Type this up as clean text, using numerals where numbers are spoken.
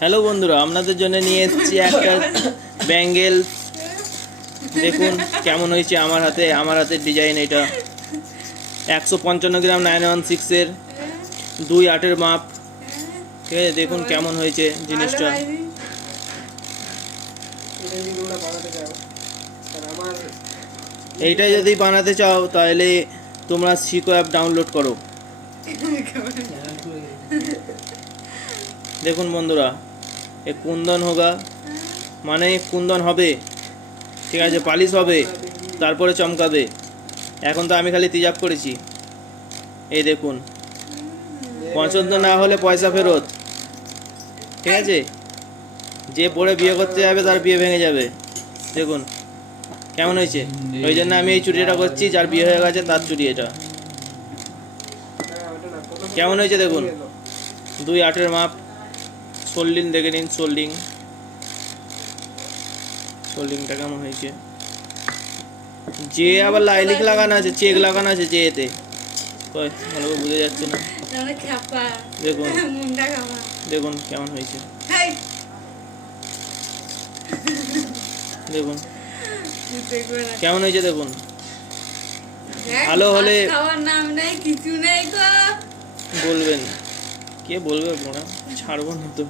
Hello বন্ধুরা, আপনাদের জন্য নিয়ে এসেছি একটা ব্যাঙ্গেল। দেখুন কেমন হয়েছে আমার হাতের ডিজাইন। এটা 155 গ্রাম 916-এর 2/8 মাপ। ঠিক আছে, দেখুন কেমন হয়েছে জিনিসটা। এইটা যদি বানাতে চাও তাহলে তোমরা সিকো অ্যাপ ডাউনলোড করো। দেখুন বন্ধুরা, এ কুন্দন হোগা মানে কুন্দন হবে, ঠিক আছে, পালিশ হবে, তারপরে চমকাবে। এখন তো আমি খালি তিজাব করেছি। এই দেখুন, পছন্দ না হলে পয়সা ফেরত। ঠিক আছে, যে পরে বিয়ে করতে যাবে তার বিয়ে ভেঙে যাবে। দেখুন কেমন হয়েছে। ওই জন্য আমি এই চুড়িটা করছি, যার বিয়ে হয়ে গেছে তার চুড়ি এটা। কেমন হয়েছে দেখুন, 2/8 মাপ। সোল্ডিং দেখে নিন, সোল্ডিংটা কেমন হয়েছে। যে আবার লাইলিক লাগানো আছে, চেক লাগানো আছে যে এতে, ভালো করে বুঝে যাচ্ছে না। দেখুন দেখুন কেমন হয়েছে। দেখুন কেমন হয়েছে। দেখুন ভালো হলে বলবেন, কে বলবে, ছাড়বো না তো।